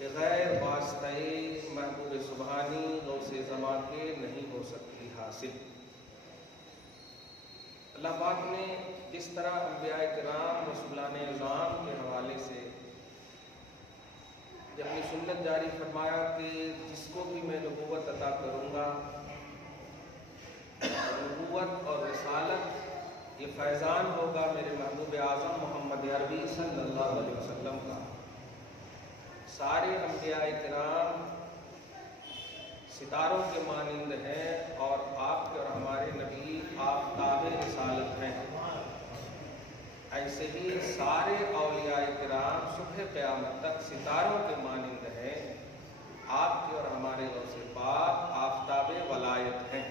بغیر واسطہ محبوب سبحانی غوث زمان کے نہیں ہو سکتی حاصل۔ اللہ پاک نے جس طرح انبیاء کرام رسولان اعظام کے حوالے سے اپنی سنت جاری فرمایا کہ جس کو بھی میں نبوت عطا کروں گا، نبوت اور رسالت یہ فیضان ہوگا میرے محبوب اعظم محمد عربی صلی اللہ علیہ وسلم کا۔ سارے انبیاء کرام ستاروں کے مانند ہیں اور آپ کے اور ہمارے نبی آفتاب رسالت ہیں۔ ایسے ہی سارے اولیاء کرام صبح قیامت تک ستاروں کے مانند ہیں، آپ کے اور ہمارے غوث پاک آفتاب ولایت ہیں۔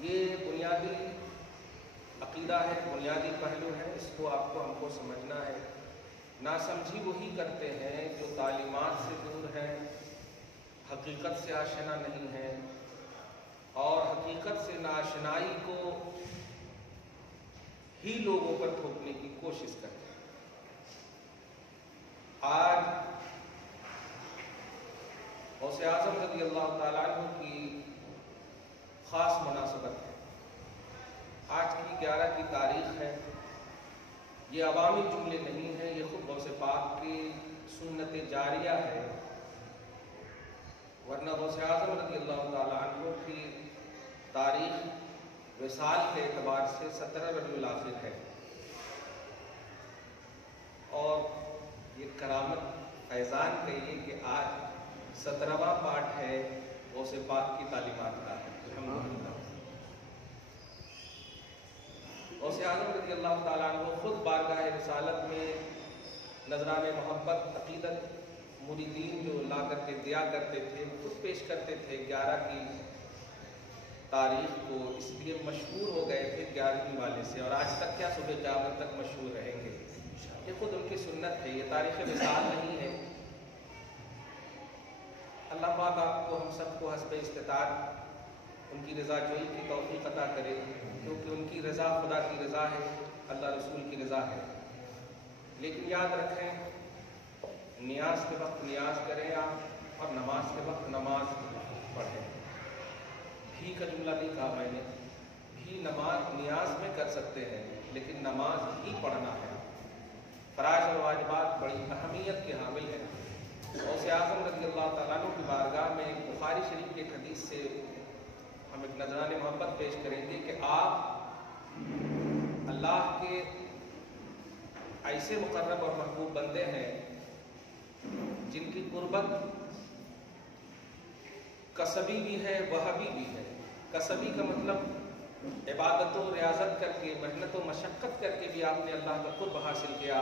یہ بنیادی عقیدہ ہے، بنیادی پہلو ہے، اس کو آپ کو ہم کو سمجھنا ہے۔ ناسمجھی وہی کرتے ہیں جو تعلیمات سے دور ہیں، حقیقت سے آشنا نہیں ہیں اور حقیقت سے ناآشنائی کو ہی لوگوں پر تھوپنے کی کوشش کرتے ہیں۔ آج غوث اعظم رضی اللہ تعالیٰ عنہ کی خاص مناسبت ہے۔ آج کی 11 کی تاریخ ہے۔ یہ عوامی جملے نہیں ہیں، یہ خود غوث پاک کی سنت جاریہ ہے، ورنہ غوث اعظم رضی اللہ تعالیٰ عنہ کی تاریخ وصال کے اعتبار سے 17 ربیع الاخر ہے، اور یہ کرامت فیضان کہیے کہ آج 17واں پارٹ ہے غوث پاک کی تعلیمات کا۔ الحمدللہ غوث اعظم رضی اللہ تعالیٰ عنہ خود بارگاہ رسالت میں نذران محبت عقیدت مریدین جو لا کر کے دیا کرتے تھے خود پیش کرتے تھے 11 کی تاریخ کو، اس لیے مشہور ہو گئے تھے 11ویں والے سے، اور آج تک کیا صبح قیامت تک مشہور رہیں گے۔ یہ خود ان کی سنت ہے، یہ تاریخ وصال نہیں ہے۔ اللہ پاک آپ کو ہم سب کو حسب استطاعت ان کی رضا جوئی کی توفیق عطا کرے، کیونکہ ان کی رضا خدا کی رضا ہے، اللہ رسول کی رضا ہے۔ لیکن یاد رکھیں، نیاز کے وقت نیاز کریں آپ، اور نماز کے وقت نماز پڑھیں۔ بھی کا جملہ نہیں کہا میں نے، بھی نماز نیاز میں کر سکتے ہیں لیکن نماز ہی پڑھنا ہے۔ فرائض اور واجبات بڑی اہمیت کے حامل ہیں۔ غوث اعظم رضی اللہ تعالیٰ عنہ کی بارگاہ میں بخاری شریف کے حدیث سے ہم ایک نذران محبت پیش کریں گے کہ آپ اللہ کے ایسے مقرب اور محبوب بندے ہیں جن کی قربت کسبی بھی ہے وہبی بھی ہے۔ کسبی کا مطلب عبادت و ریاضت کر کے، محنت و مشقت کر کے بھی آپ نے اللہ کا قرب حاصل کیا،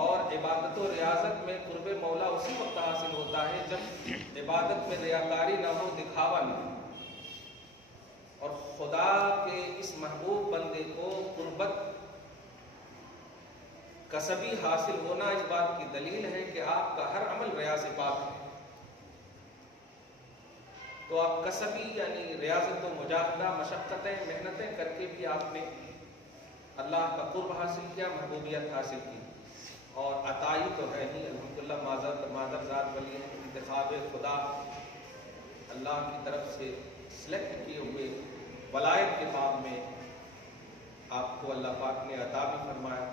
اور عبادت و ریاضت میں قرب مولا اسی وقت حاصل ہوتا ہے جب عبادت میں ریاکاری نہ ہو، دکھاوا نہ ہو، اور خدا کے اس محبوب بندے کو قربت کسبی حاصل ہونا اس بات کی دلیل ہے کہ آپ کا ہر عمل ریا سے پاک ہے۔ تو آپ کسبی یعنی ریاضت و مجاہدہ، مشقتیں محنتیں کر کے بھی آپ نے اللہ کا قرب حاصل کیا، محبوبیت حاصل کی، اور عطائی تو ہے ہی الحمدللہ، مادر ذات ولی انتخاب خدا اللہ کی طرف سے سلیکٹ کیے ہوئے ولایت کے باب میں آپ کو اللہ پاک نے عطا بھی فرمایا۔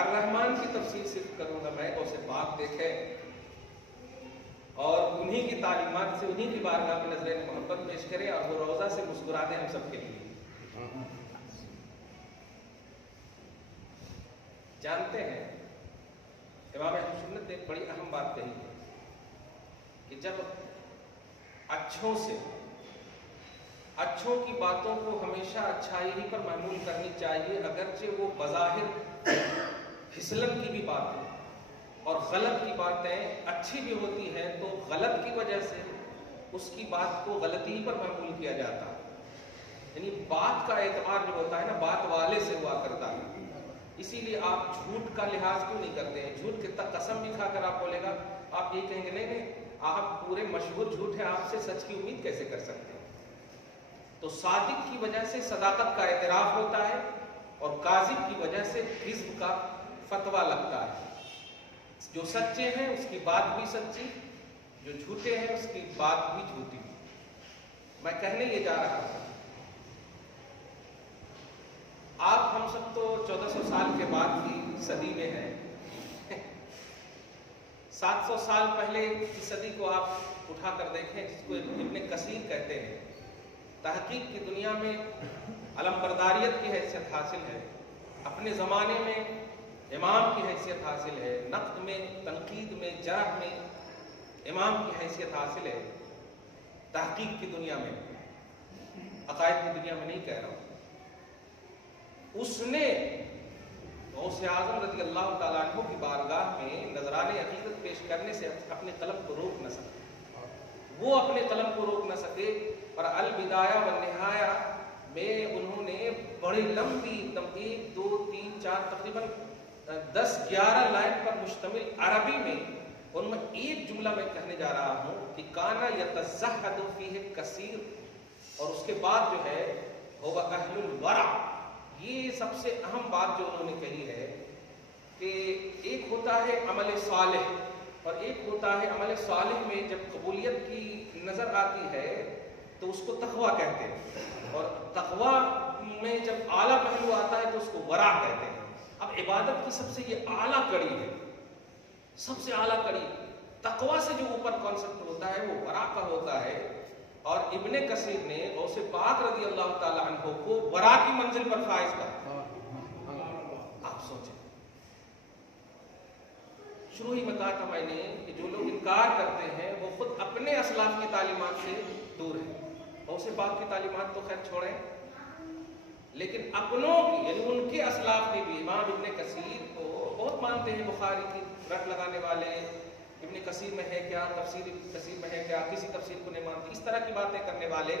الرحمن کی تفصیل صرف کروں گا میں، غوث پاک دیکھیں اور انہی کی تعلیمات سے انہی کی بارگاہ میں نظر محبت پیش کریں، اور وہ روضہ سے مسکرا دیں ہم سب کے لیے۔ جانتے ہیں امام اہل سنت نے ایک بڑی اہم بات کہی ہے کہ جب اچھوں کی باتوں کو ہمیشہ اچھائی ہی پر محمول کرنی چاہیے، اگرچہ وہ بظاہر پھسلن کی بھی بات ہے، اور غلط کی باتیں اچھی بھی ہوتی ہیں تو غلط کی وجہ سے اس کی بات کو غلطی ہی پر محمول کیا جاتا ہے۔ یعنی بات کا اعتبار جو ہوتا ہے نا، بات والے سے ہوا کرتا ہے۔ اسی لیے آپ جھوٹ کا لحاظ کیوں نہیں کرتے ہیں؟ جھوٹ کتنا قسم بھی کھا کر آپ بولے گا، آپ یہ کہیں گے نہیں آپ پورے مشہور جھوٹ ہیں، آپ سے سچ کی امید کیسے کر سکتے ہیں؟ تو صادق کی وجہ سے صداقت کا اعتراف ہوتا ہے، اور کاذب کی وجہ سے کذب کا فتوا لگتا ہے. جو سچے ہیں اس کی بات بھی سچی، جو جھوٹے ہیں اس کی بات بھی جھوٹی. میں کہنے یہ جا رہا ہوں، آپ ہم سب تو 1400 سال کے بعد کی صدی میں ہیں. 700 سال پہلے کی صدی کو آپ اٹھا کر دیکھیں، جس کو ابن کثیر کہتے ہیں. تحقیق کی دنیا میں علم برداریت کی حیثیت حاصل ہے، اپنے زمانے میں امام کی حیثیت حاصل ہے، نقد میں، تنقید میں، جرح میں امام کی حیثیت حاصل ہے. تحقیق کی دنیا میں، عقائد کی دنیا میں نہیں کہہ رہا ہوں. اس نے غوث اعظم رضی اللہ تعالیٰ عنہ کی بارگاہ میں نذرانِ عقیدت پیش کرنے سے اپنے قلم کو روک نہ سکے. وہ اپنے قلم کو روک نہ سکے، اور البدایہ والنہایہ میں انہوں نے بڑی لمبی 1 2 3 4 تقریباً 10-11 لائن پر مشتمل عربی میں، ان میں ایک جملہ میں کہنے جا رہا ہوں کہ کانا یتزہد فیہ کثیر، اور اس کے بعد جو ہے هو اہل الورع. یہ سب سے اہم بات جو انہوں نے کہی ہے کہ ایک ہوتا ہے عمل صالح، اور ایک ہوتا ہے عمل صالح میں جب قبولیت کی نظر آتی ہے تو اس کو تقویٰ کہتے ہیں، اور تقویٰ میں جب اعلیٰ پہلو آتا ہے تو اس کو ورع کہتے ہیں. اب عبادت کی سب سے یہ اعلیٰ کڑی ہے، سب سے اعلیٰ کڑی. تقویٰ سے جو اوپر کانسیپٹ ہوتا ہے وہ ورع کا ہوتا ہے. اور ابن کثیر نے غوث پاک رضی اللہ تعالیٰ عنہ کو ورع کی منزل پر فائز کہا. آپ سوچیں، شروع ہی میں کہا تھا میں نے کہ جو لوگ انکار کرتے ہیں وہ خود اپنے اسلاف کی تعلیمات سے دور ہیں. غوث پاک کی تعلیمات تو خیر چھوڑیں، لیکن اپنوں کی یعنی ان کے اسلاف نے بھی امام ابن کثیر کو بہت مانتے ہیں. بخاری کی رٹ لگانے والے ابن کثیر میں ہے کیا، تفسیر کثیر میں ہے کیا، کسی تفسیر کو نہیں مانتے، اس طرح کی باتیں کرنے والے.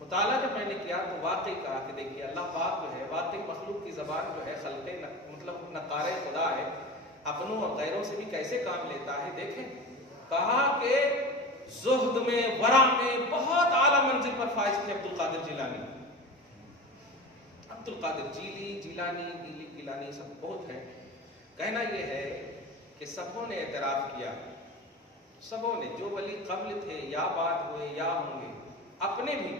مطالعہ جب میں نے کیا تو واقعی کہا کہ دیکھیے اللہ پاک جو ہے واقعی مخلوق کی زبان جو ہے خلق مطلب نقار خدا ہے، اپنوں اور غیروں سے بھی کیسے کام لیتا ہے. دیکھیں کہا کہ زہد میں، ورع میں بہت اعلیٰ منزل پر فائز تھے عبد القادر جیلانی. عبد القادر جیلانی گیلانی سب بہت ہیں. کہنا یہ ہے کہ سبوں نے اعتراف کیا، سبوں نے، جو ولی قبل تھے یا بعد ہوئے یا ہوں گے، اپنے بھی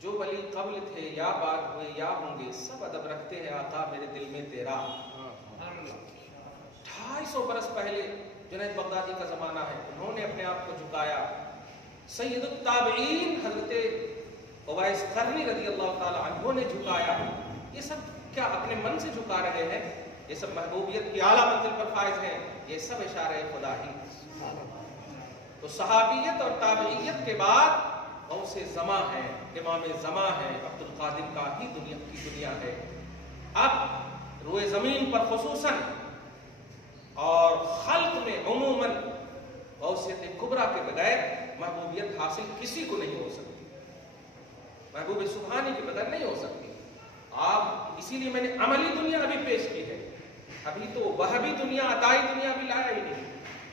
جو ولی قبل تھے یا بعد ہوئے یا ہوں گے، سب ادب رکھتے ہیں آقا میرے دل میں تیرا. 250 برس پہلے جنید بغدادی کا زمانہ ہے، انہوں نے اپنے آپ کو جھکایا. سید التابعین حضرت اویس قرنی رضی اللہ تعالی عنہ نے جھکایا. یہ سب کیا اپنے من سے جھکا رہے ہیں؟ یہ سب محبوبیت کی اعلیٰ منزل پر فائز ہیں. یہ سب اشارہ خدا ہی. تو صحابیت اور تابعیت کے بعد غوث زماں ہے، امام زماں ہے، عبد القادر کا ہی دنیا ہے. اب روئے زمین پر خصوصاً اور خلق میں عموماً غوثیت کبریٰ کے بغیر محبوبیت حاصل کسی کو نہیں ہو سکتی، محبوب سبحانی کے بغیر نہیں ہو سکتی. آپ اسی لیے میں نے عملی دنیا ابھی پیش کی ہے، ابھی تو وہبی دنیا، عطائی دنیا بھی لایا ہی نہیں.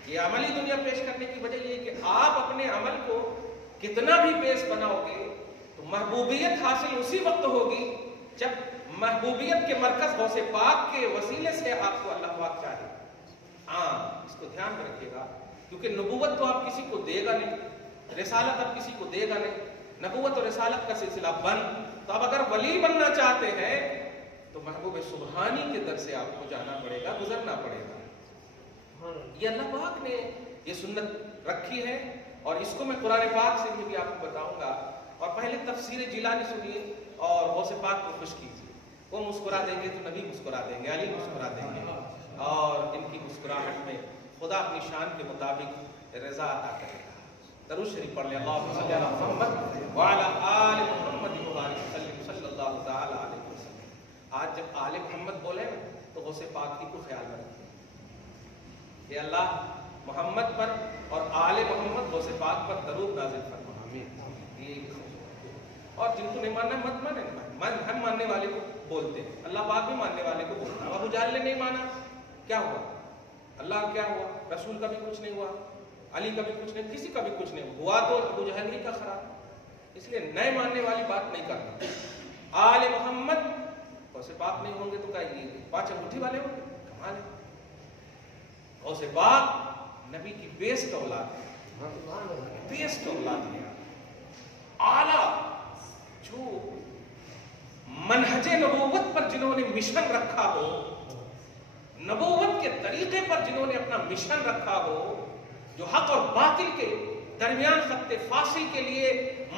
یہ عملی دنیا پیش کرنے کی وجہ یہ کہ آپ اپنے عمل کو کتنا بھی بیس بناؤ گے تو محبوبیت حاصل اسی وقت ہوگی جب محبوبیت کے مرکز غوث پاک کے وسیلے سے آپ کو اللہ پاک چاہے. ہاں اس کو دھیان میں رکھیے گا، کیونکہ نبوت تو آپ کسی کو دے گا نہیں، رسالت آپ کسی کو دے گا نہیں. نبوت اور رسالت کا سلسلہ بند. تو اب اگر ولی بننا چاہتے ہیں تو محبوب سبحانی کے در سے آپ کو جانا پڑے گا، گزرنا پڑے گا. یہ اللہ پاک نے یہ سنت رکھی ہے، اور اس کو میں قرآن پاک سے بھی آپ کو بتاؤں گا. اور پہلے تفسیر جیلانی سنیے اور غوث پاک کو خوش کیجیے. وہ مسکرا دیں گے تو نبی مسکرا دیں گے، علی مسکرا دیں گے، اور ان کی مسکراہٹ میں خدا اپنی شان کے مطابق رضا عطا کرے گا. درود شریف پڑھ لیں. اللہم صلی علی محمد وعلی آل محمد وبارک وسلم صلی اللہ تعالی علیہ وسلم. آج جب آل محمد بولے تو غوث پاک ہی کو خیال میں رکھیں کہ اللہ محمد پر اور آل محمد غوث پاک پر درود نازل فرما. اور جن کو نہیں ماننا مت مانے، ہم ماننے والے کو بولتے ہیں، اللہ پاک بھی ماننے والے کو بولتا ہے. ابو جہل نے نہیں مانا، کیا ہوا؟ اللہ کیا ہوا؟ رسول کا بھی کچھ نہیں ہوا، علی کا بھی کچھ نہیں، کسی کا بھی کچھ نہیں ہوا. تو ابو جہل ہی کا خراب. اس لیے نئے ماننے والی بات نہیں کرنا. آل محمد غوث پاک نہیں ہوں گے تو کیا یہ 5 انگوٹھی والے ہوں گے؟ غوث پاک نبی کی بیسٹ اولاد ہے، بیسٹ اولاد ہے، اعلیٰ جو منہج نبوت پر جنہوں نے مشن رکھا ہو، نبوت کے طریقے پر جنہوں نے اپنا مشن رکھا ہو، جو حق اور باطل کے درمیان خط فاصل کے لیے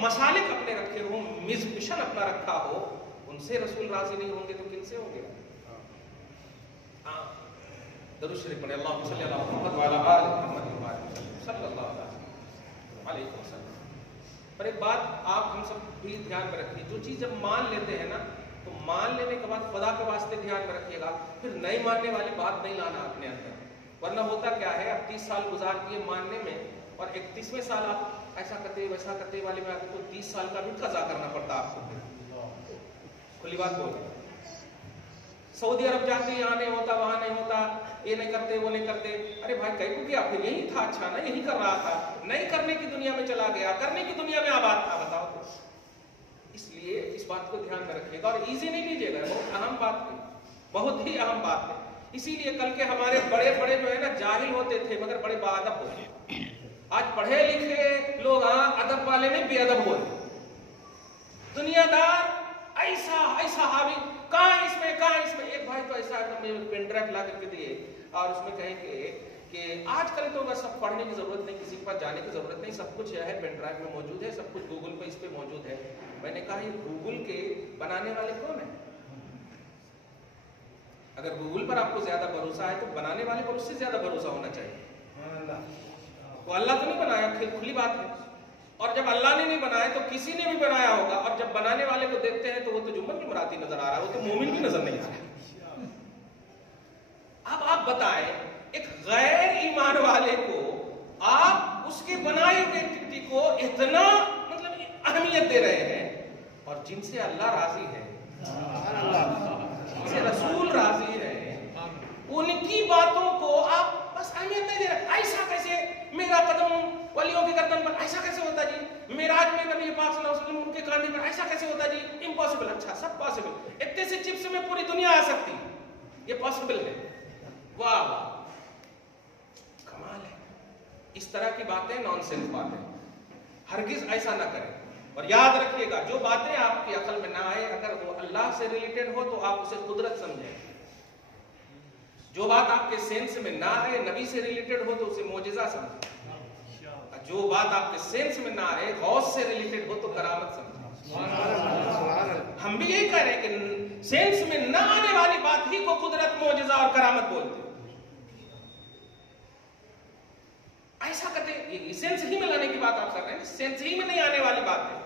مسالک اپنے رکھے ہو، مشن اپنا رکھا ہو، ان سے رسول راضی نہیں ہوں گے تو کن سے ہوں گے؟ درود شریف پڑھیں، اللہم صلی اللہ محمد وعلی آل محمد صلی اللہ علیہ وسلم۔ پر ایک بات آپ ہم سب بھی دھیان میں رکھیے، جو چیز جب مان لیتے ہیں نا تو مان لینے کے بعد خدا کے واسطے دھیان میں رکھیے گا، پھر نہیں ماننے والی بات نہیں لانا اپنے اندر، ورنہ ہوتا کیا ہے، اب 30 سال گزار دیے ماننے میں اور 31ویں سال آپ ایسا کرتے ویسا کرتے والے میں آتے تو 30 سال کا بھی قضا کرنا پڑتا آپ کو۔ کھلی بات بول، سعودی عرب جاتے یہاں نہیں ہوتا وہاں نہیں ہوتا، یہ نہیں کرتے وہ نہیں کرتے، ارے بھائی کہیں کو کیا پھر یہی تھا، اچھا نا یہی کر رہا تھا، نہیں کرنے کی دنیا میں چلا گیا، کرنے کی دنیا میں آباد تھا، بتاؤ تو۔ اس لیے اس بات کو دھیان میں رکھیے گا اور ایزی نہیں لیجیے گا، بہت اہم بات ہے، بہت ہی اہم بات ہے۔ اسی لیے کل کے ہمارے بڑے بڑے جو ہے نا جاہل ہوتے تھے مگر بڑے باادب ہوتے، آج پڑھے لکھے لوگ ادب والے میں بے ادب ہو رہے، دنیا دار ایسا ایسا حاوی، کہاں اس میں کہاں اس میں۔ ایک بھائی تو ایسا پین ڈرائیو لا کر کے دیے اور اس میں کہیں کہ آج کل تو بس سب پڑھنے کی ضرورت نہیں، کسی کے پاس جانے کی ضرورت نہیں، سب کچھ ہے پین ڈرائیو میں موجود ہے، سب کچھ گوگل پہ اس پہ موجود ہے۔ میں نے کہا یہ گوگل کے بنانے والے کون ہیں؟ اگر گوگل پر آپ کو زیادہ بھروسہ ہے تو بنانے والے پر اس سے زیادہ بھروسہ ہونا چاہیے۔ وہ اللہ تو نہیں بنایا، کھلی بات ہے، اور جب اللہ نے نہیں بنایا تو کسی نے بھی بنایا ہوگا، اور جب بنانے والے کو دیکھتے ہیں تو وہ تو جمعہ کی مراتی نظر آ رہا ہے، وہ تو مومن بھی نظر نہیں آ رہا۔ اب آپ بتائیں ایک غیر ایمان والے کو آپ اس کے بنائے ہوئے ایکٹیویٹی کو اتنا مطلب اہمیت دے رہے ہیں، اور جن سے اللہ راضی ہے، جن سے رسول راضی ہے، ان کی باتوں کو آپ بس اہمیت نہیں دے رہے۔ ایسا کیسے میرا قدم ولیوں کے گردن پر، ایسا کیسے ہوتا جی؟ معراج میں نبی پاک صلی اللہ علیہ وسلم ان کے کاندھے پر، ایسا کیسے ہوتا جی؟ امپاسبل۔ اچھا سب پاسبل، اتنے سے چپس میں پوری دنیا آ سکتی، یہ پاسبل ہے، واہ واہ کمال ہے۔ اس طرح کی باتیں نان سینس باتیں، ہرگز ایسا نہ کریں۔ اور یاد رکھیے گا جو باتیں آپ کی عقل میں نہ آئے، اگر وہ اللہ سے ریلیٹڈ ہو تو آپ اسے قدرت سمجھیں، جو بات آپ کے سینس میں نہ آئے نبی سے ریلیٹڈ ہو تو اسے معجزہ سمجھیں، جو بات آپ کے سینس میں نہ آئے غوث سے ریلیٹڈ ہو تو کرامت سمجھیں۔ ہم بھی یہی کہہ رہے ہیں کہ سینس میں نہ آنے والی بات ہی کو قدرت، معجزہ اور کرامت بولتے ہیں۔ ایسا کرتے یہ سینس ہی میں لانے کی بات آپ کر رہے ہیں، سینس ہی میں نہیں آنے والی بات ہے۔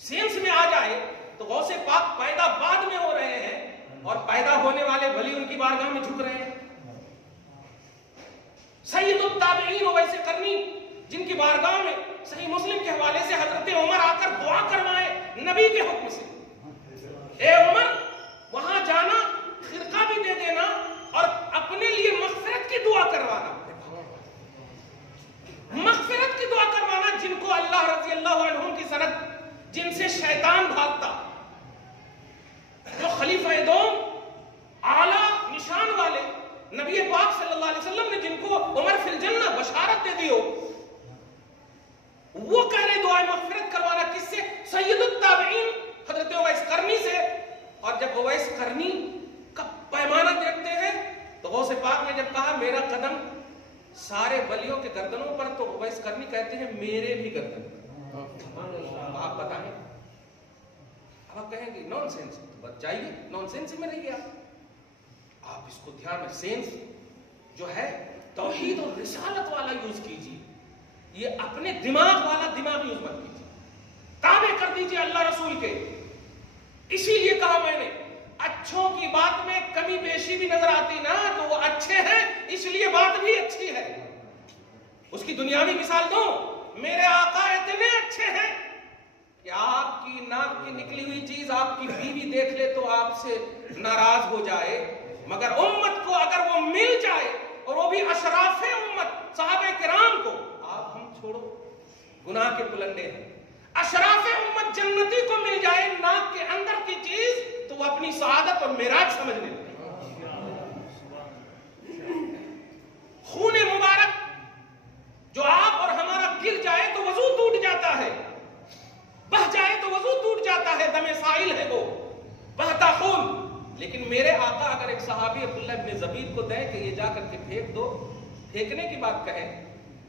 سینس میں آ جائے تو غوث پاک پیدا بعد میں ہو رہے ہیں اور پیدا ہونے والے ولی ان کی بارگاہ میں جھک رہے ہیں۔ سید التابعین اویس قرنی جن کی بارگاہ میں صحیح مسلم کے حوالے سے حضرت عمر آ کر دعا کروائے نبی کے حکم سے، اے عمر وہاں جانا، خرقہ بھی دے دینا اور اپنے لیے مغفرت کی دعا کروانا، مغفرت کی دعا کروانا، جن کو اللہ رضی اللہ عنہ کی سند جن سے شیطان بھاگتا، جو خلیفہ دوم اعلیٰ نشان والے نبی پاک صلی اللہ علیہ وسلم نے جن کو عمر فی الجنہ بشارت دے دیو، وہ کہہ رہے دعائے مغفرت کروانا کس سے؟ سید التابعین حضرت اویس قرنی سے۔ اور جب اویس قرنی کا پیمانہ دیکھتے ہیں تو غوث پاک نے جب کہا میرا قدم سارے ولیوں کے گردنوں پر، تو اویس قرنی کہتے ہیں میرے بھی گردن پر۔ آپ بتائیں، آپ کہیں گے نان سینس، تو بچ جائیے، نان سینس میں رہیے آپ اس کو دھیان میں، سینس جو ہے توحید اور رسالت والا یوز کیجیے، یہ اپنے دماغ والا دماغ یوز مت کیجیے، تابع کر دیجیے اللہ رسول کے۔ اسی لیے کہا میں نے اچھوں کی بات میں کمی بیشی بھی نظر آتی نا تو وہ اچھے ہیں، اس لیے بات بھی اچھی ہے۔ اس کی دنیاوی مثال دوں، میرے آقا اتنے اچھے ہیں کہ آپ کی ناک کی نکلی ہوئی چیز آپ کی بیوی دیکھ لے تو آپ سے ناراض ہو جائے، مگر امت کو اگر وہ مل جائے اور وہ بھی اشراف امت صحابہ کرام کو، آپ ہم چھوڑو گناہ کے پلندے ہیں، اشراف امت جنتی کو مل جائے ناک کے اندر کی چیز تو وہ اپنی سعادت اور معراج سمجھ لے۔ اسماعیل ہے وہ بہتا خون. لیکن میرے آقا اگر ایک صحابی عبداللہ ابن زبیر کو دیں کہ یہ جا کر کے پھینک دو، پھینکنے کی بات کہیں،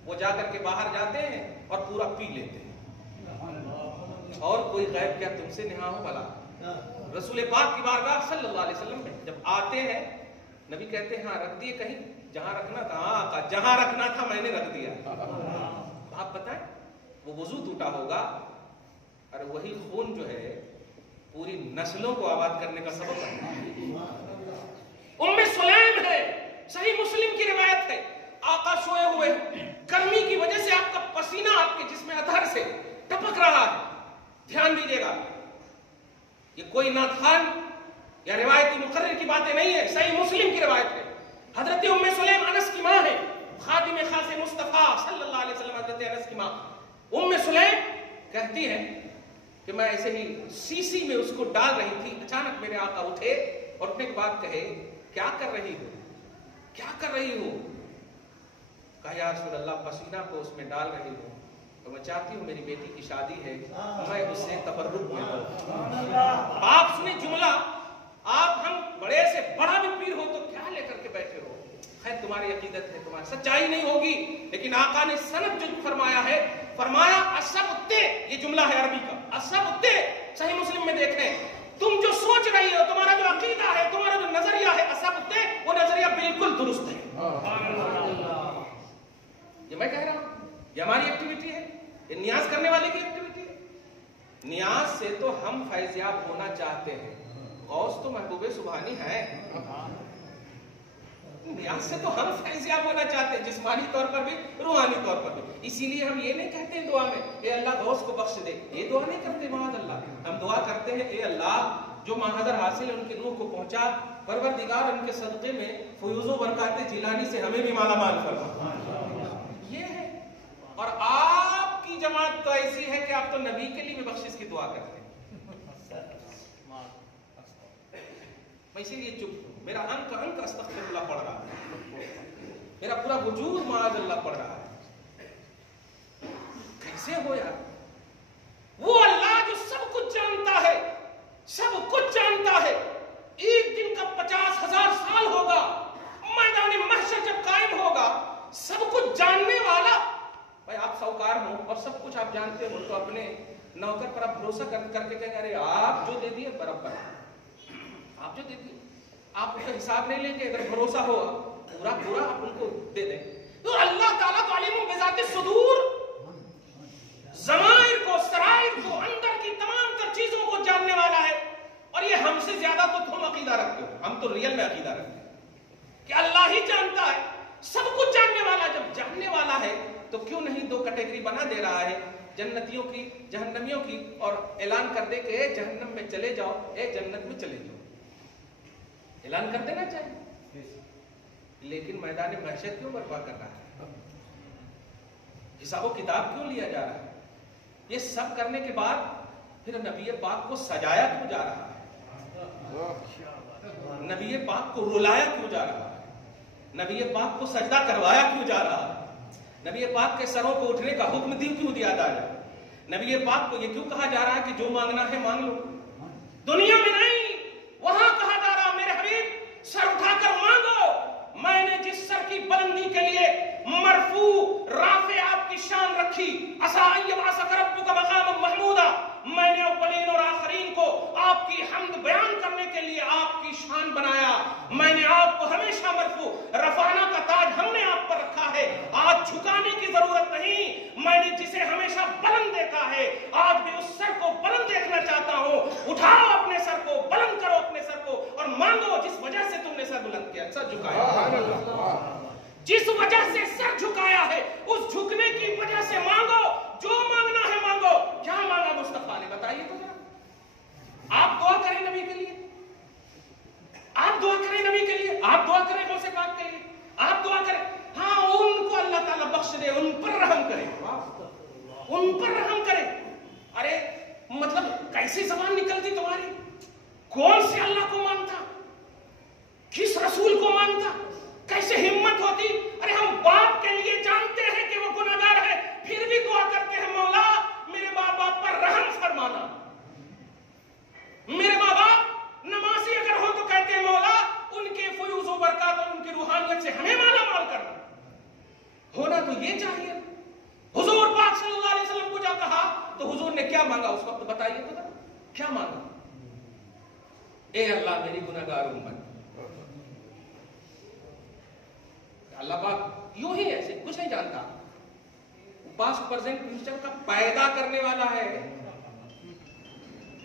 وہ جا کر کے باہر جاتے ہیں اور پورا پی لیتے ہیں. اور کوئی غیب کیا تم سے نہا ہو بھلا؟ رسول پاک کی بارگاہ صلی اللہ علیہ وسلم میں جب آتے ہیں، نبی کہتے ہیں ہاں رکھ دیے کہیں جہاں رکھنا تھا؟ ہاں آقا جہاں رکھنا تھا میں نے رکھ دیا. آپ بتائیں وہ وضو ٹوٹا ہوگا اور وہی خون جو ہے پوری نسلوں کو آباد کرنے کا سبب بنا. ام سلیم ہے، صحیح مسلم کی روایت ہے، آقا سوئے ہوئے، گرمی کی وجہ سے آپ کا پسینہ آپ کے جسم اطہر سے ٹپک رہا ہے. دھیان دیجیے گا، یہ کوئی ناتخوان یا روایتی مقرر کی باتیں نہیں ہے، صحیح مسلم کی روایت ہے. حضرت ام سلیم انس کی ماں ہے، خادم خاص مصطفیٰ صلی اللہ علیہ وسلم حضرت انس کی ماں. ام سلیم کہتی ہے کہ میں ایسے ہی سیسی میں اس کو ڈال رہی تھی، اچانک میرے آقا اٹھے اور اٹھنے کے بعد کہے کیا کر رہی ہو، کیا کر رہی ہو؟ کہا یا رسول اللہ پسینہ کو اس میں ڈال رہی ہوں تو میں چاہتی ہوں میری بیٹی کی شادی ہے میں اسے تبرک میں دوں. آپ سنیں جملہ، آپ ہم بڑے سے بڑا بھی پیر ہو تو کیا لے کر کے بیٹھے ہو؟ خیر تمہاری عقیدت ہے، تمہاری سچائی نہیں ہوگی، لیکن آقا نے سند جو فرمایا ہے، فرمایا اسبتے، یہ جملہ ہے عربی کا، اسبتے، صحیح مسلم میں دیکھ رہے ہیں، تم جو سوچ رہی ہو، تمہارا جو عقیدہ ہے، تمہارا جو نظریہ ہے، اسبتے، وہ نظریہ بالکل درست ہے. یہ میں کہہ رہا ہوں، یہ ہماری ایکٹیویٹی ہے، یہ نیاز کرنے والے کی ایکٹیویٹی ہے. نیاز سے تو ہم فیضیاب ہونا چاہتے ہیں، غوث تو محبوب سبحانی ہے. نیاز سے تو ہم فیضیاب ہونا چاہتے ہیں، جسمانی طور پر بھی روحانی طور پر بھی. اسی لیے ہم یہ نہیں کہتے ہیں دعا میں اے اللہ غوث کو بخش دے، یہ دعا نہیں کرتے معاذ اللہ. ہم دعا کرتے ہیں اے اللہ جو ماحضر حاصل ہے ان کی روح کو پہنچا، پروردگار ان کے صدقے میں فیوز و برکات جیلانی سے ہمیں بھی مالا مال فرما. یہ ہے. اور آپ کی جماعت تو ایسی ہے کہ آپ تو نبی کے لیے بھی بخشش کی دعا کرتے ہیں. میں اسی لیے چپ ہوں، میرا انک استغفر اللہ پڑھ رہا ہے، میرا پورا وجود معاذ اللہ پڑھ رہا ہے. کیسے ہو یار؟ وہ اللہ جو سب کچھ جانتا ہے، سب کچھ جانتا ہے، ایک دن کا 50,000 سال ہوگا، میدان محشر جب قائم ہوگا، سب کچھ جاننے والا. بھائی آپ سوکار ہوں اور سب کچھ آپ جانتے ہو تو اپنے نوکر پر آپ بھروسہ کر کے کہیں ارے آپ جو دے دیے برابر، آپ جو دے دیے، آپ ان کا حساب نہیں لیں گے. اگر بھروسہ ہو پورا پورا آپ ان کو دے دیں. تو اللہ تعالیٰ تو علیم بذات الصدور، ضمائر کو، سرائر کو، اندر کی تمام تر چیزوں کو جاننے والا ہے. اور یہ ہم سے زیادہ تو تم عقیدہ رکھتے ہو، ہم تو ریئل میں عقیدہ رکھتے ہیں کہ اللہ ہی جانتا ہے، سب کچھ جاننے والا. جب جاننے والا ہے تو کیوں نہیں دو کیٹیگری بنا دے رہا ہے، جنتیوں کی، جہنمیوں کی، اور اعلان کر دے کہ اے جہنم میں چلے جاؤ، اے جنت میں چلے جاؤ. اعلان کر دینا چاہیے، لیکن میدان محشر کیوں برپا کر رہا ہے؟ حساب و کتاب کیوں لیا جا رہا ہے؟ یہ سب کرنے کے بعد پھر نبی پاک کو سجایا کیوں جا رہا ہے؟ نبی پاک کو رلایا کیوں جا رہا ہے؟ نبی پاک کو سجدہ کروایا کیوں جا رہا ہے؟ نبی پاک کے سروں کو اٹھنے کا حکم کیوں دیا جا رہا ہے؟ نبی پاک کو یہ کیوں کہا جا رہا ہے کہ جو مانگنا ہے مانگ لو؟ دنیا میں نہیں، وہاں کہا جا رہا میرے حبیب سر اٹھا کر مانگو. میں نے جس سر کی بلندی کے لیے مرفوع رافع آپ کی شان رکھی، عسیٰ ان یبعثک ربک مقاما محمودا، میں نے اولین اور آخرین کو آپ کی حمد بیان کرنے کے لیے آپ کی شان بنایا. میں نے آپ کو ہمیشہ مرفوع، رفعنا کا تاج ہم نے آپ پر رکھا ہے، آج جھکانے کی ضرورت نہیں. میں نے جسے ہمیشہ بلند دیکھا ہے، آج بھی اس سر کو بلند دیکھنا چاہتا ہوں. اٹھاؤ اپنے سر کو، بلند کرو اپنے سر کو اور مانگو جس وجہ سے تم نے سر بلند کیا، سر جھکایا. جس وجہ سے سر جھکایا ہے اس جھکنے کی وجہ سے مانگو، جو مانگنا ہے مانگو. کیا مانگا مصطفیٰ نے بتائیے تو ذرا. آپ دعا کریں نبی کے لیے، آپ دعا کریں نبی کے لیے، آپ دعا کریں غوث پاک کے لیے، آپ دعا کریں ہاں ان کو اللہ تعالیٰ بخش دے، ان پر رحم کرے، ان پر رحم کرے. ارے مطلب کیسی زبان نکلتی تمہاری؟ کون سے اللہ کو مانتا، کس رسول کو مانتا، کیسے ہمت ہوتی؟ ارے ہم باپ کے لیے جانتے ہیں کہ وہ گناہگار ہے، پھر بھی دعا کرتے ہیں مولا میرے باپ پر رحم فرمانا. کیا مانگا؟ اے اللہ میری گنہگار امت. اللہ پاک یوں ہی ایسے کچھ نہیں جانتا. پاسٹ پریزنٹ فیوچر کا پیدا کرنے والا ہے,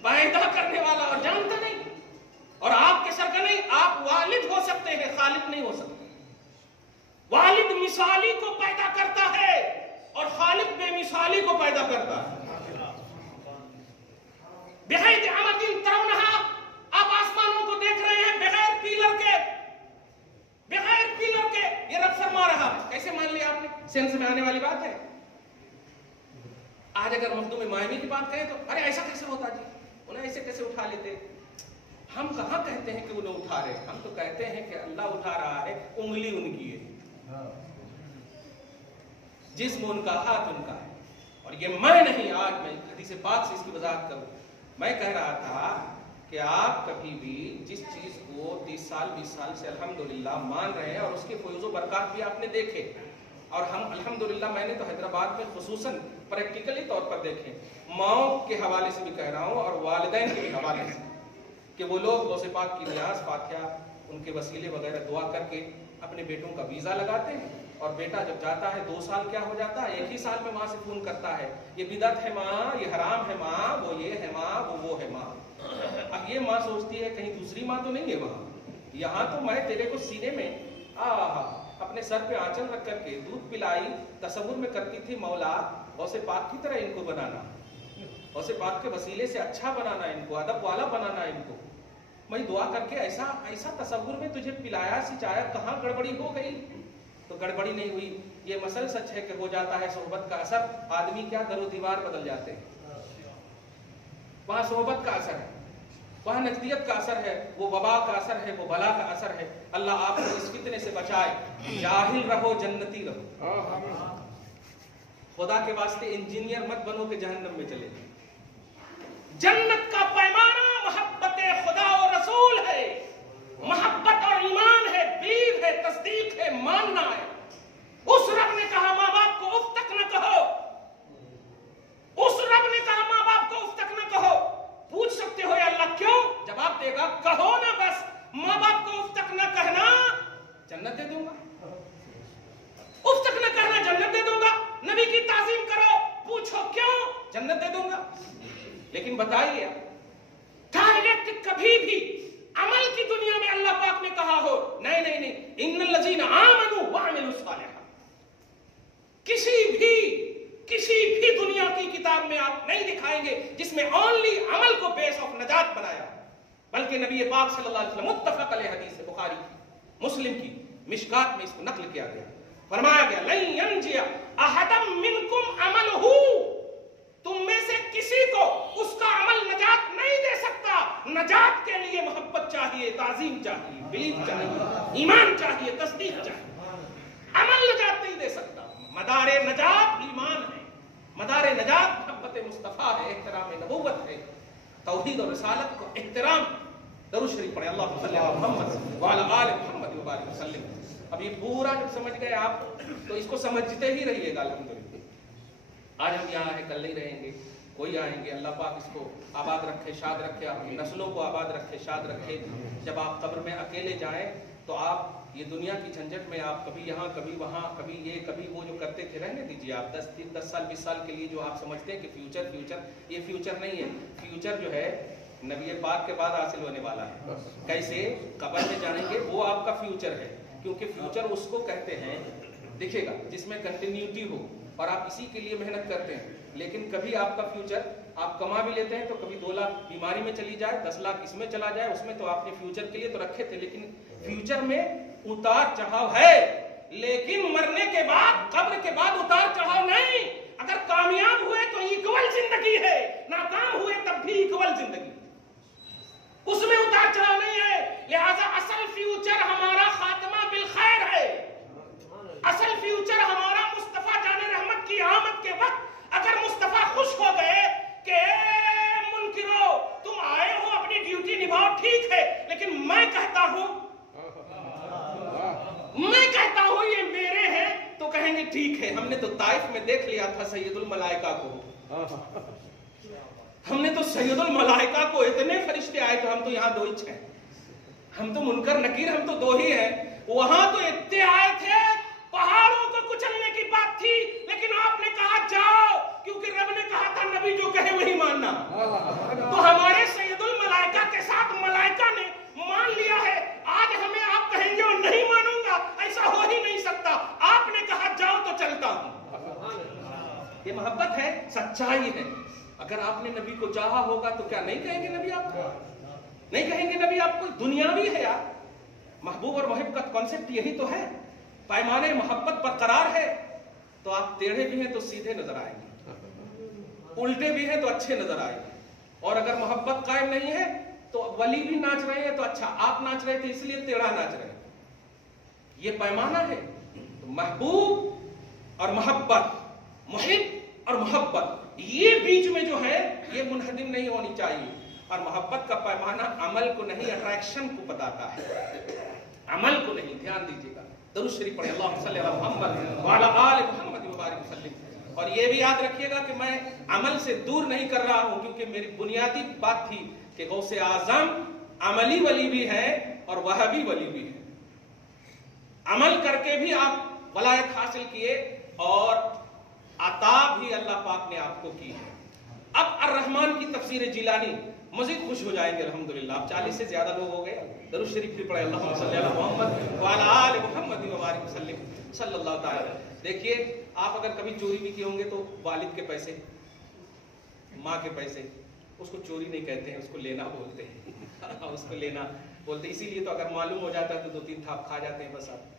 پیدا کرنے والا, اور جانتا نہیں. اور آپ کے سر کا نہیں, آپ والد ہو سکتے ہیں, خالق نہیں ہو سکتے. والد مثالی کو پیدا کرتا ہے اور خالق بے مثالی کو پیدا کرتا ہے. بغیر عمد ترونہا, آپ آسمانوں کو دیکھ رہے ہیں بغیر پیلر کے, بغیر پیلر کے. یہ رب فرما رہا ہے. کیسے مان لیا آپ نے؟ سینس میں آنے والی بات ہے. آج اگر مخدوم مائمی کی بات کہیں تو ارے ایسا کیسے ہوتا جی, انہیں ایسے کیسے اٹھا لیتے. ہم کہاں کہتے ہیں کہ انہیں اٹھا رہے, ہم تو کہتے ہیں کہ اللہ اٹھا رہا ہے, انگلی ان کی ہے, جسم ان کا, ہاتھ ان کا ہے. اور یہ میں نہیں, آج میں حدیث پاک سے اس کی وضاحت کروں. میں کہہ رہا تھا کہ آپ کبھی بھی جس چیز کو 30 سال 20 سال سے الحمدللہ مان رہے ہیں اور اس کے فیض و برکات بھی آپ نے دیکھے, اور ہم الحمدللہ میں نے تو حیدرآباد میں خصوصاً پریکٹیکلی طور پر دیکھے, ماؤں کے حوالے سے بھی کہہ رہا ہوں اور والدین کے بھی حوالے سے, کہ وہ لوگ غوث پاک کی نیاز فاتحہ ان کے وسیلے وغیرہ دعا کر کے اپنے بیٹوں کا ویزا لگاتے ہیں, اور بیٹا جب جاتا ہے 2 سال کیا ہو جاتا ہے, 1 ہی سال میں ماں سے فون کرتا ہے, یہ بدعت ہے ماں, یہ حرام ہے ماں, وہ یہ ہے ماں, وہ ہے ماں. اب یہ ماں سوچتی ہے کہیں دوسری ماں تو نہیں ہے وہاں, یہاں تو میں تیرے کو سینے میں اپنے سر پہ آنچل رکھ کر کے دودھ پلائی, تصور میں کرتی تھی مولا غوث پاک کی طرح ان کو بنانا, غوث پاک کے وسیلے سے اچھا بنانا, ان کو ادب والا بنانا, ان کو میں دعا کر کے ایسا ایسا تصور میں تجھے پلایا سچایا, کہاں گڑبڑی ہو گئی؟ تو گڑبڑی نہیں ہوئی. یہ مسئلہ سچ ہے کہ ہو جاتا ہے صحبت کا اثر, آدمی کیا در و دیوار بدل جاتے ہیں. وہاں صحبت کا اثر ہے, وہاں نجدیت کا اثر ہے, وہ وبا کا اثر ہے, وہ بلا کا اثر ہے. اللہ آپ کو اس فتنے سے بچائے. جاہل رہو جنتی رہو, خدا کے واسطے انجینئر مت بنو کہ جہنم میں چلے. جنت کا پیمانہ محبت خدا و رسول ہے, محبت اور ایمان ہے, بلیو ہے, تصدیق ہے, ماننا ہے. اس رب نے کہا ماں باپ کو اف تک نہ کہو, اس رب نے کہا ماں باپ کو اف تک نہ کہو. پوچھ سکتے ہو یا اللہ کیوں؟ جواب دے گا کہو نا بس, ماں باپ کو اف تک نہ کہنا جنت دے دوں گا, اف تک نہ کہنا جنت دے دوں گا. نبی کی تعظیم کرو, پوچھو کیوں, جنت دے دوں گا. لیکن بتائیے ڈائریکٹ کبھی بھی عمل کی دنیا میں اللہ پاک نے کہا ہو نہیں نہیں نہیں, ان الذین آمنوا وعملوا الصالحات, کسی بھی دنیا کی کتاب میں آپ نہیں دکھائیں گے جس میں اونلی عمل کو بیس آف نجات بنایا. بلکہ نبی پاک صلی اللہ علیہ وسلم, متفق علیہ حدیث ہے بخاری کی مسلم کی مشکات میں اس کو نقل کیا گیا, فرمایا گیا لن ینجی احد منکم عملہ, تم میں سے کسی کو اس کا عمل نجات نہیں دے سکتا. نجات کے لیے محبت چاہیے, تعظیم چاہیے, بلیف چاہیے, ایمان چاہیے, تصدیق چاہیے. عمل نجات نہیں دے سکتا. مدار نجات ایمان ہے, مدار نجات محبت مصطفیٰ ہے, احترام نبوت ہے, توحید اور رسالت کو احترام. درود شریف پڑھیں, اللہم صلی علی محمد وعلی آل محمد وبارک وسلم. اب یہ پورا جب سمجھ گئے آپ تو اس کو سمجھتے ہی رہیے گا. الحمدللہ آج ہم یہاں ہیں, کل نہیں رہیں گے, کوئی آئیں گے. اللہ پاک اس کو آباد رکھے, شاد رکھے, اپنی نسلوں کو آباد رکھے, شاد رکھے. جب آپ قبر میں اکیلے جائیں تو آپ یہ دنیا کی جھنجٹ میں آپ کبھی یہاں کبھی وہاں کبھی یہ کبھی وہ جو کرتے تھے رہنے دیجیے. آپ 10 سال 20 سال کے لیے جو آپ سمجھتے ہیں کہ فیوچر, یہ فیوچر نہیں ہے. فیوچر جو ہے نبی پاک کے بعد حاصل ہونے والا ہے. کیسے قبر میں جانیں گے وہ آپ کا فیوچر ہے, کیونکہ فیوچر اس کو کہتے ہیں دیکھے گا جس میں کنٹینیوٹی ہو اور آپ اسی کے لیے محنت کرتے ہیں. لیکن کبھی آپ کا فیوچر آپ کما بھی لیتے ہیں تو کبھی 2 لاکھ بیماری میں چلی جائے, 10 لاکھ اس میں چلا جائے, اس میں تو آپ نے فیوچر کے لیے تو رکھے تھے. لیکن فیوچر میں اتار چڑھاؤ ہے, لیکن مرنے کے بعد, قبر کے بعد اتار چڑھاؤ نہیں. اگر کامیاب ہوئے تو ایکول زندگی ہے, ناکام ہوئے تب بھی ایکول زندگی, اس میں اتار چڑھاؤ نہیں ہے. لہذا اصل فیوچر ہمارا خاتمہ بالخیر ہے. اصل فیوچر ہمارا مصطفیٰ جان رحمت کی آمد کے وقت اگر مصطفیٰ خوش ہو گئے کہ منکرو تم آئے ہو اپنی ڈیوٹی نبھاؤ, ٹھیک ہے, لیکن میں کہتا ہوں یہ میرے ہیں, تو کہیں گے ٹھیک ہے, ہم نے تو طائف میں دیکھ لیا تھا سید الملائکہ کو. ہم نے تو سید الملائکہ کو اتنے فرشتے آئے تو ہم تو یہاں 2 ہی ہیں، ہم تو منکر نکیر ہم تو 2 ہی ہیں، وہاں تو اتنے آئے تھے، پہاڑوں کو کچلنے کی بات تھی، لیکن آپ نے کہا جاؤ، کیونکہ رب نے کہا تھا نبی جو کہے وہی ماننا۔ تو ہمارے سید الملائکہ کے ساتھ ملائکہ نے مان لیا ہے، آج ہمیں آپ کہیں گے اور نہیں مانوں گا، ایسا ہو ہی نہیں سکتا، آپ نے کہا جاؤ تو چلتا ہوں۔ یہ محبت ہے، سچائی ہے۔ اگر آپ نے نبی کو چاہا ہوگا تو کیا نہیں کہیں گے نبی آپ کو؟ نہیں کہیں گے نبی آپ کو؟ دنیاوی ہے یار، محبوب اور محب کا کانسیپٹ یہی تو ہے، پیمانے محبت پر قرار ہے، تو آپ ٹیڑھے بھی ہیں تو سیدھے نظر آئیں گے، الٹے بھی ہیں تو اچھے نظر آئیں گے، اور اگر محبت قائم نہیں ہے تو ولی بھی ناچ رہے ہیں تو اچھا، آپ ناچ رہے تھے اس لیے ٹیڑھا ناچ رہے ہیں، یہ پیمانہ ہے۔ تو محبوب اور محبت، محب اور محبت، یہ بیچ میں جو ہے یہ منہدم نہیں ہونی چاہیے، اور محبت کا پیمانہ عمل کو نہیں اٹریکشن کو بتاتا ہے، عمل کو نہیں۔ دھیان دیجیے گا، درود شریف پڑھیں، اللہم صلی علی محمد وعلی آل محمد وبارک وسلم۔ اور یہ بھی یاد رکھیے گا کہ میں عمل سے دور نہیں کر رہا ہوں، کیونکہ میری بنیادی بات تھی کہ غوث اعظم عملی ولی بھی ہے اور وہابی ولی بھی ہے، عمل کر کے بھی آپ ولایت حاصل کیے اور عطا بھی اللہ پاک نے آپ کو کی ہے۔ اب الرحمن کی تفسیر جیلانی، مزید خوش ہو جائیں گے الحمدللہ۔ اب 40 سے زیادہ لوگ ہو گئے، درود شریف بھی پڑھے، اللہم صلی علی محمد وعلی آل محمد وبارک وسلم صلی اللہ تعالی۔ دیکھیے آپ اگر کبھی چوری بھی کیے ہوں گے تو والد کے پیسے، ماں کے پیسے، اس کو چوری نہیں کہتے ہیں، اس کو لینا بولتے ہیں، اس کو لینا بولتے ہیں۔ اسی لیے تو اگر معلوم ہو جاتا ہے تو 2-3 تھاپ کھا جاتے ہیں بس آپ،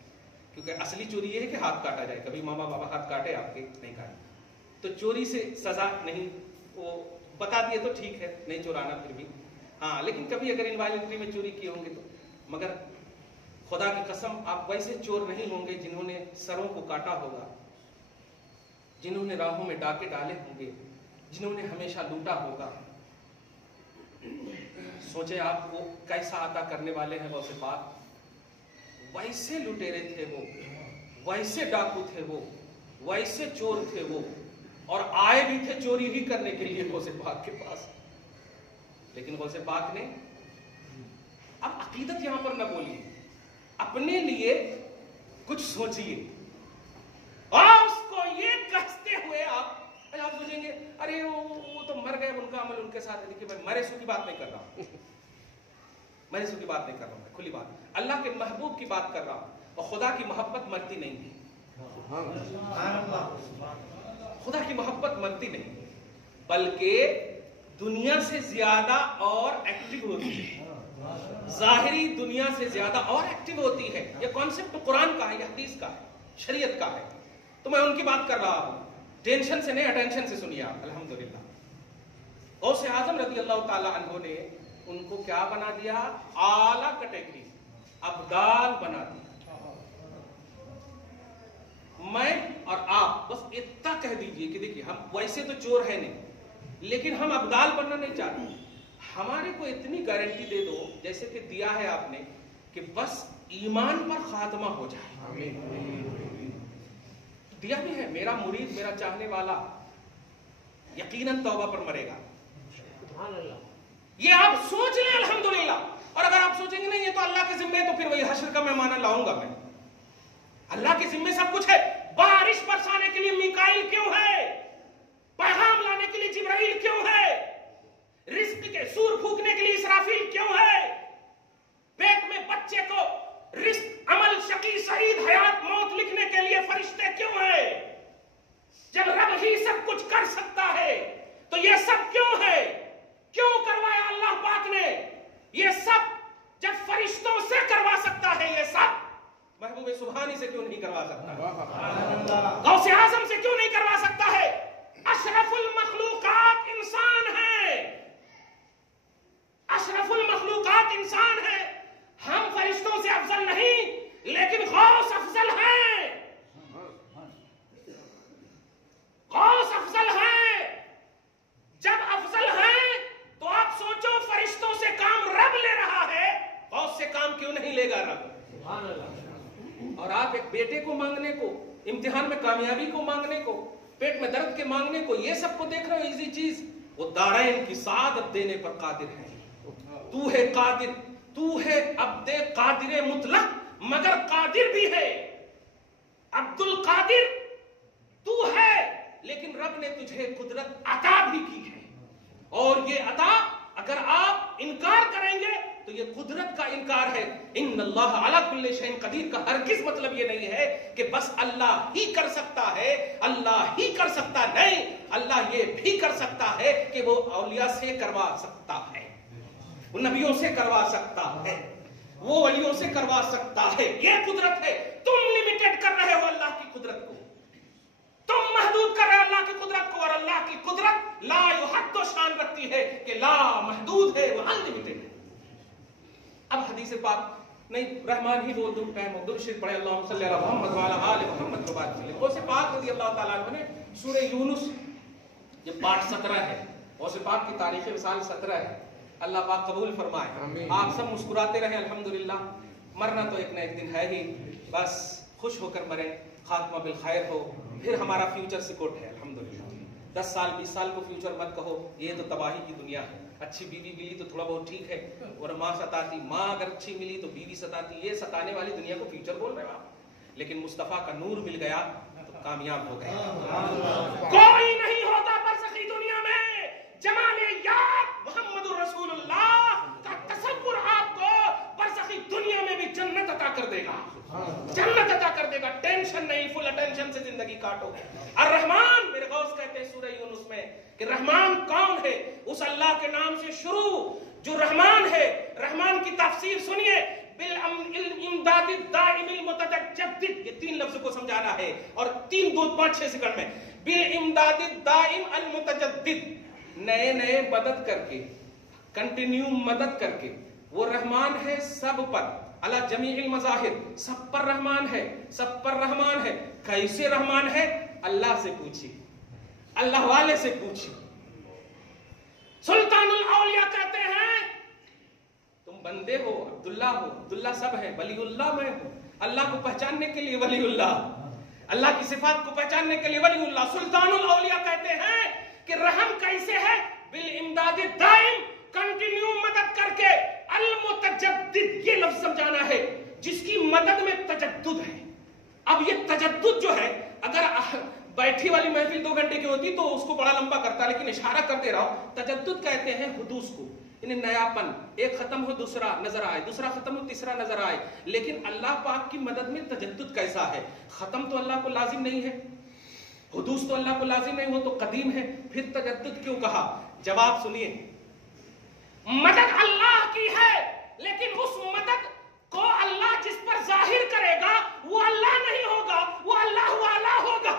کیونکہ اصلی چوری یہ ہے کہ ہاتھ کاٹا جائے۔ کبھی ماما بابا ہاتھ کاٹے آپ کے؟ نہیں کاٹے، تو چوری سے سزا نہیں، وہ بتا دیے تو ٹھیک ہے، نہیں چورانا پھر بھی، ہاں لیکن کبھی اگر انوائلنٹری میں چوری کیے ہوں گے تو، مگر خدا کی قسم آپ ویسے چور نہیں ہوں گے جنہوں نے سروں کو کاٹا ہوگا، جنہوں نے راہوں میں ڈاکے ڈالے ہوں گے، جنہوں نے ہمیشہ لوٹا ہوگا۔ سوچے آپ وہ کیسا عطا کرنے والے ہیں غوث پاک، ویسے لٹیرے تھے وہ، ویسے ڈاکو تھے وہ، ویسے چور تھے وہ، اور آئے بھی تھے چوری ہی کرنے کے لیے غوث پاک کے پاس، لیکن غوث پاک نے، اب عقیدت یہاں پر نہ بولیے، اپنے لیے کچھ سوچیے، اور اس کو یہ کہتے ہوئے آپ سوچیں گے ارے وہ تو مر گئے، ان کا عمل ان کے ساتھ ہے۔ دیکھیے میں مرے سو کی بات نہیں کر رہا ہوں، مرے سو کی بات نہیں کر رہا ہوں، کھلی بات، اللہ کے محبوب کی بات کر رہا ہوں، اور خدا کی محبت مرتی نہیں ہے، خدا کی محبت مرتی نہیں، بلکہ دنیا سے زیادہ اور ایکٹیو ہوتی ہے، ظاہری دنیا سے زیادہ اور ایکٹیو ہوتی ہے۔ یہ کانسیپٹ قرآن کا ہے، یہ حدیث کا ہے، شریعت کا ہے، تو میں ان کی بات کر رہا ہوں، ٹینشن سے نہیں، اٹینشن سے سنیے آپ۔ الحمدللہ غوث اعظم رضی اللہ تعالی عنہ نے ان کو کیا بنا دیا؟ اعلیٰ کیٹیگری، ابدال بنا دیا۔ میں اور آپ بس اتنا کہہ دیجئے کہ دیکھیے ہم ویسے تو چور ہیں نہیں، لیکن ہم ابدال بننا نہیں چاہتے، ہمارے کو اتنی گارنٹی دے دو جیسے کہ دیا ہے آپ نے، کہ بس ایمان پر خاتمہ ہو جائے۔ دیا بھی ہے، میرا مرید، میرا چاہنے والا یقیناً توبہ پر مرے گا، یہ آپ سوچ لیں الحمدللہ۔ اور اگر آپ سوچیں گے نہیں یہ تو اللہ کے ذمے، تو پھر وہی حشر کا میمانہ لاؤں گا میں، اللہ کے ذمے سب کچھ ہے۔ بارش برسانے کے لیے میکائیل کیوں ہے؟ پیغام لانے کے لیے جبرائیل کیوں ہے؟ رزق کے سور پھونکنے کے لیے اسرافیل کیوں ہے؟ پیٹ میں بچے کو رزق، عمل، شقی، سعید، حیات، موت لکھنے کے لیے فرشتے کیوں ہیں؟ جب رب ہی سب کچھ کر سکتا ہے تو یہ سب کیوں ہے؟ کیوں کروایا اللہ پاک نے یہ سب؟ جب فرشتوں سے کروا سکتا ہے یہ سب، محبوب سبحانی سے کیوں نہیں کروا سکتا؟ غوث اعظم سے کیوں نہیں کروا سکتا ہے؟ اشرف المخلوقات انسان ہے، اشرف المخلوقات انسان ہے، ہم فرشتوں سے افضل نہیں، لیکن غوث افضل ہیں، غوث افضل ہیں۔ جب افضل ہیں تو آپ سوچو فرشتوں سے کام رب لے رہا ہے، غوث سے کام کیوں نہیں لے گا رب؟ اور آپ ایک بیٹے کو مانگنے کو، امتحان میں کامیابی کو مانگنے کو، پیٹ میں درد کے مانگنے کو، یہ سب کو دیکھ رہے ہو ایزی چیز، وہ دارین کی سعادت دینے پر قادر ہے. تو ہے قادر، تو ہے عبد قادر مطلق مگر قادر بھی ہے. عبد القادر تو ہے، لیکن رب نے تجھے قدرت عطا بھی کی ہے، اور یہ عطا اگر آپ انکار کریں گے تو یہ قدرت کا انکار ہے. ان اللہ علی کل شیء قدیر کا ہرگز مطلب یہ نہیں ہے کہ بس اللہ ہی کر سکتا ہے، اللہ ہی کر سکتا نہیں. اللہ یہ بھی کر سکتا ہے کہ وہ اولیاء سے کروا سکتا ہے، وہ نبیوں سے کروا سکتا ہے، وہ ولیوں سے کروا سکتا ہے. یہ قدرت ہے. تم لمیٹڈ کر رہے ہو اللہ کی قدرت کو، تم محدود کر رہے ہو اللہ کی قدرت کو، اور اللہ کی قدرت لا یحد شان رکھتی ہے کہ لا محدود ہے، وہ انلمیٹڈ ہے. اب حدیث پاک نہیں، رحمان ہی بول دوں، درود شریف پڑھے اللہم صلی علی محمد وعلی آل محمد وبارک وسلم. غوث پاک رضی اللہ تعالیٰ عنہ نے سورہ یونس، یہ پارٹ 17 ہے، غوث پاک کی تاریخ وصال 17 ہے. اللہ پاک قبول فرمائے. آپ سب مسکراتے رہیں الحمدللہ. مرنا تو ایک نہ ایک دن ہے ہی، بس خوش ہو کر مریں، خاتمہ بالخیر ہو، پھر ہمارا فیوچر سیکورڈ ہے الحمدللہ. 10 سال 20 سال کو فیوچر مت کہو، یہ تو تباہی کی دنیا ہے. اچھی بیوی ملی تو تھوڑا بہت ٹھیک ہے، اور ماں ستاتی، ماں اگر اچھی ملی تو بیوی ستاتی، یہ ستانے والی دنیا کو فیوچر بول رہے ہو آپ. لیکن مصطفیٰ کا نور مل گیا تو کامیاب ہو گئے. کوئی نہیں ہوتا برزخی دنیا میں جمال یاد محمد الرسول اللہ کا تصور آپ کو برزخی دنیا میں بھی جنت عطا کر دے گا، جنت عطا کر دے گا. ٹینشن نہیں، فل اٹینشن سے زندگی کاٹو. الرحمن، میرے غوث کہتے ہیں سورہ یونس میں کہ رحمان کون ہے؟ اس اللہ کے نام سے شروع جو رحمان ہے. رحمان کی تفسیر سنیے، بالامداد الدائم المتجدد. یہ 3 لفظ کو سمجھانا ہے، اور 3 2 5 6 سیکنڈ میں. بالامداد الدائم المتجدد، نئے نئے مدد کر کے، کنٹینیو مدد کر کے. وہ رحمان ہے سب پر، علی جمیع المظاہر، سب پر رحمان ہے، سب پر رحمان ہے. کیسے رحمان ہے؟ اللہ سے پوچھیے، اللہ والے سے پوچھیے. سلطان الاولیاء کہتے ہیں تم بندے ہو، عبداللہ ہو، عبداللہ سب ہے، ولی اللہ میں ہوں. اللہ کو پہچاننے کے لیے ولی اللہ، اللہ کی صفات کو پہچاننے کے لیے ولی اللہ. سلطان الاولیاء کہتے ہیں کہ رحم کیسے ہے؟ بالامداد الدائم، کنٹینیو مدد کر کے. المتجدد، یہ لفظ سمجھانا ہے جس کی مدد میں تجدد ہے. اب یہ تجدد جو ہے، اگر بیٹھی والی محفل 2 گھنٹے کی ہوتی تو اس کو بڑا لمبا کرتا، لیکن اشارہ کرتے رہو. تجدد کہتے ہیں حدوث کو، یعنی نیا پن، ایک ختم ہو دوسرا نظر آئے، دوسرا ختم ہو تیسرا نظر آئے. لیکن اللہ پاک کی مدد میں تجدد کیسا ہے؟ ختم تو اللہ کو لازم نہیں ہے، حدوث تو اللہ کو لازم نہیں، وہ تو قدیم ہے. پھر تجدد کیوں کہا؟ جواب سنیے. مدد اللہ کی ہے، لیکن اس مدد کو اللہ جس پر ظاہر کرے گا وہ اللہ نہیں ہوگا، وہ اللہ والا ہوگا،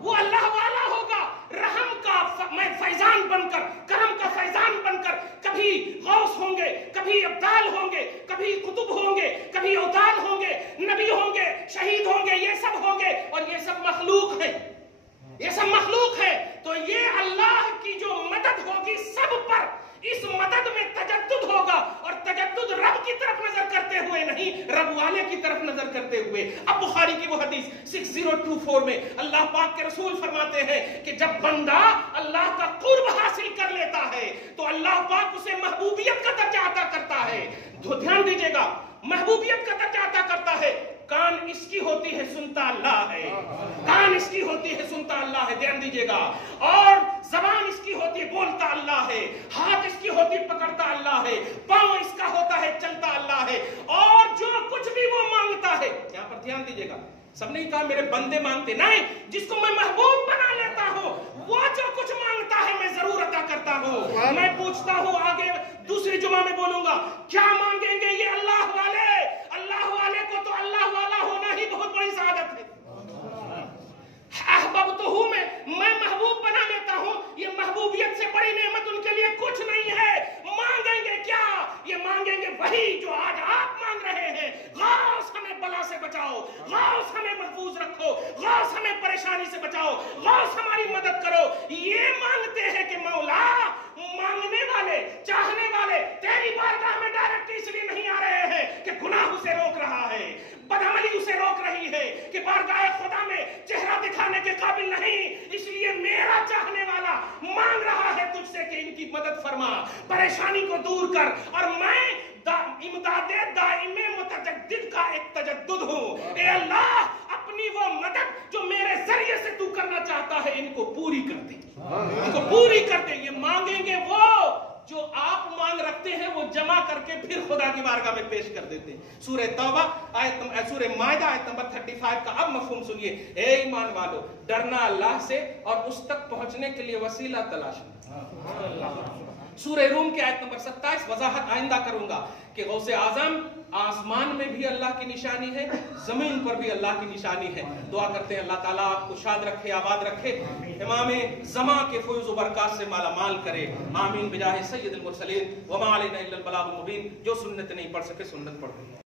وہ اللہ والا ہوگا. رحم کا میں فیضان بن کر، کرم کا فیضان بن کر، کبھی غوث ہوں گے، کبھی ابدال ہوں گے، کبھی قطب ہوں گے، کبھی اوتاد ہوں گے، نبی ہوں گے، شہید ہوں گے، یہ سب ہوں گے، اور یہ سب مخلوق ہیں، یہ سب مخلوق ہے. تو یہ اللہ کی جو مدد ہوگی سب پر، اس مدد میں تجدد ہوگا، اور تجدد رب کی طرف نظر کرتے ہوئے نہیں، رب والے کی طرف نظر کرتے ہوئے. اب بخاری کی وہ حدیث 6024 میں اللہ پاک کے رسول فرماتے ہیں کہ جب بندہ اللہ کا قرب حاصل کر لیتا ہے تو اللہ پاک اسے محبوبیت کا درجہ عطا کرتا ہے. تو دھیان دیجیے گا، محبوبیت کا درجہ عطا کرتا ہے. کان اس کی ہوتی ہے سنتا اللہ ہے، کان اس کی ہوتی ہے سنتا اللہ ہے، دھیان دیجیے گا. اور زبان اس کی ہوتی ہے بولتا اللہ ہے، ہاتھ اس کی ہوتی ہے پکڑتا اللہ ہے، پاؤں اس کا ہوتا ہے چلتا اللہ ہے. اور جو کچھ بھی وہ مانگتا ہے، یہاں پر دھیان دیجیے گا، سب نے کہا میرے بندے مانگتے نہیں، جس کو میں محبوب بنا لیتا ہوں وہ جو کچھ مانگتا ہے میں ضرور عطا کرتا ہوں. میں پوچھتا ہوں، آگے دوسری جمعہ میں بولوں گا، کیا مانگیں گے یہ اللہ والے؟ اللہ والے کو تو اللہ والا ہونا ہی بہت بڑی سعادت ہے. احببتہ میں محبوب بنا لیتا ہوں، یہ محبوبیت سے بڑی نعمت ان کے لیے کچھ نہیں ہے. مانگیں گے کیا؟ یہ مانگیں گے وہی جو آج آپ مانگ رہے ہیں. غوث ہمیں بلا سے بچاؤ، غوث ہمیں محفوظ رکھو، غوث ہمیں پریشانی سے بچاؤ، غوث ہماری مدد کرو. یہ مانگتے ہیں کہ مولا، مانگنے والے، چاہنے والے تیری بارگاہ میں ڈائریکٹ اس لیے نہیں آ رہے ہیں کہ گناہ اسے روک رہا ہے، بدعملی اسے روک رہی ہے، کہ بارگاہ خدا میں چہرہ دکھا اٹھانے کے قابل نہیں، اس لیے میرا چاہنے والا مانگ رہا ہے تجھ سے کہ ان کی مدد فرما، پریشانی کو دور کر، اور میں امداد دائم متجدد کا ایک تجدد ہوں۔ اے اللہ اپنی وہ مدد جو میرے ذریعے سے تو کرنا چاہتا ہے ان کو پوری کر دے، ان کو پوری کر دے۔ یہ مانگیں گے وہ جو آپ مانگ رکھتے ہیں، وہ جمع کر کے پھر خدا کی بارگاہ میں پیش کر دیتے ہیں۔ سورہ توبہ سورہ مائدہ آیت نمبر 35 کا اب مفہوم سنیے۔ اے ایمان والو، ڈرنا اللہ سے اور اس تک پہنچنے کے لیے وسیلہ تلاشنا۔ سورہ روم کی آیت نمبر 27 وضاحت آئندہ کروں گا کہ غوث اعظم آسمان میں بھی اللہ کی نشانی ہے، زمین پر بھی اللہ کی نشانی ہے۔ دعا کرتے ہیں اللہ تعالیٰ آپ کو شاد رکھے، آباد رکھے، امام زمان کے فیض و برکات سے مالا مال کرے۔ آمین بجاہ سید المرسلین وما علینا الا البلاغ المبین۔ جو سنت نہیں پڑھ سکے سنت پڑھ دیں۔